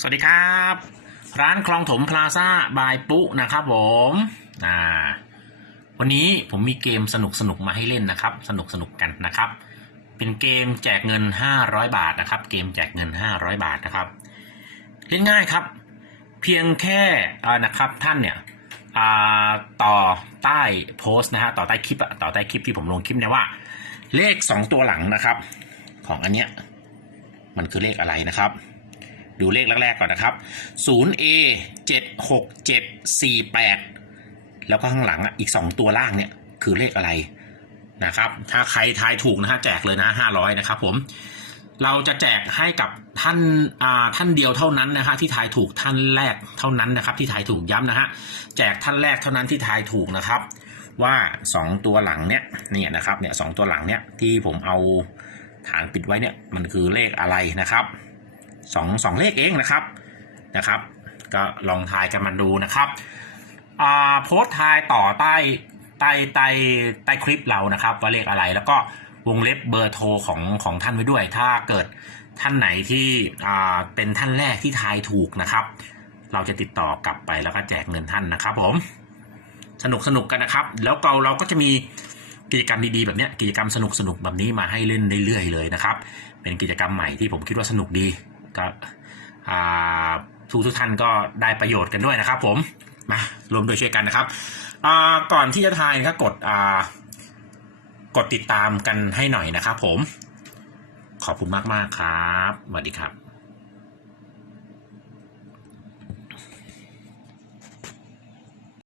สวัสดีครับ ร้านคลองถมพลาซ่าบายปุ๊นะครับผมอ่าวันนี้ผมมีเกมสนุกสนุกมาให้เล่นนะครับ สนุกสนุกกันนะครับ เป็นเกมแจกเงิน 500 บาทนะครับ เกมแจกเงิน 500 บาทนะครับ เล่นง่ายครับ เพียงแค่นะครับท่านเนี่ยต่อใต้โพสต์นะฮะต่อใต้คลิปอะต่อใต้คลิปที่ผมลงคลิปเนี่ยว่า เลข 2 ตัวหลังนะครับ ของอันเนี้ยมันคือเลขอะไรนะครับ ดูเลขแรกๆก่อนนะครับ 0A 7 6 7 4 8 แล้วก็ข้างหลังอีก 2 ตัวล่างเนี่ยคือเลขอะไรนะครับ ถ้าใครทายถูกนะฮะแจกเลยนะ 500 นะครับผมเราจะแจกให้กับท่านาท่านเดียวเท่านั้นนะฮะที่ทายถูกท่านแรกเท่านั้นนะครับ ที่ทายถูกย้ำนะฮะแจกท่านแรกเท่านั้นที่ทายถูกนะครับ ว่า 2 ตัวหลังเนี่ยเนี่ยนะครับเนี่ยสองตัวหลังเนี่ยที่ผมเอาฐานปิดไว้เนี่ยมันคือเลขอะไรนะครับ สองสองเลขเองนะครับนะครับ ก็ลองทายกันมาดูนะครับอ่าโพสทายต่อใต้ใต้ใต้ใต้คลิปเรานะครับ ว่าเลขอะไรแล้วก็วงเล็บเบอร์โทรของของท่านไว้ด้วย ถ้าเกิดท่านไหนที่อ่าเป็นท่านแรกที่ทายถูกนะครับ เราจะติดต่อกลับไปแล้วก็แจกเงินท่านนะครับ ผม สนุกสนุกกันนะครับ แล้วเราเราก็จะมีกิจกรรมดีๆแบบนี้กิจกรรมสนุกสนุกแบบนี้มาให้เล่นเรื่อยๆเลยนะครับ เป็นกิจกรรมใหม่ที่ผมคิดว่าสนุกดี ก็ทุกทุกท่านก็ได้ประโยชน์กันด้วยนะครับผมมารวมโดยช่วยกันนะครับก่อนที่จะทายก็กดกดติดตามกันให้หน่อยนะครับผมขอบคุณมาก ๆ ครับสวัสดีครับ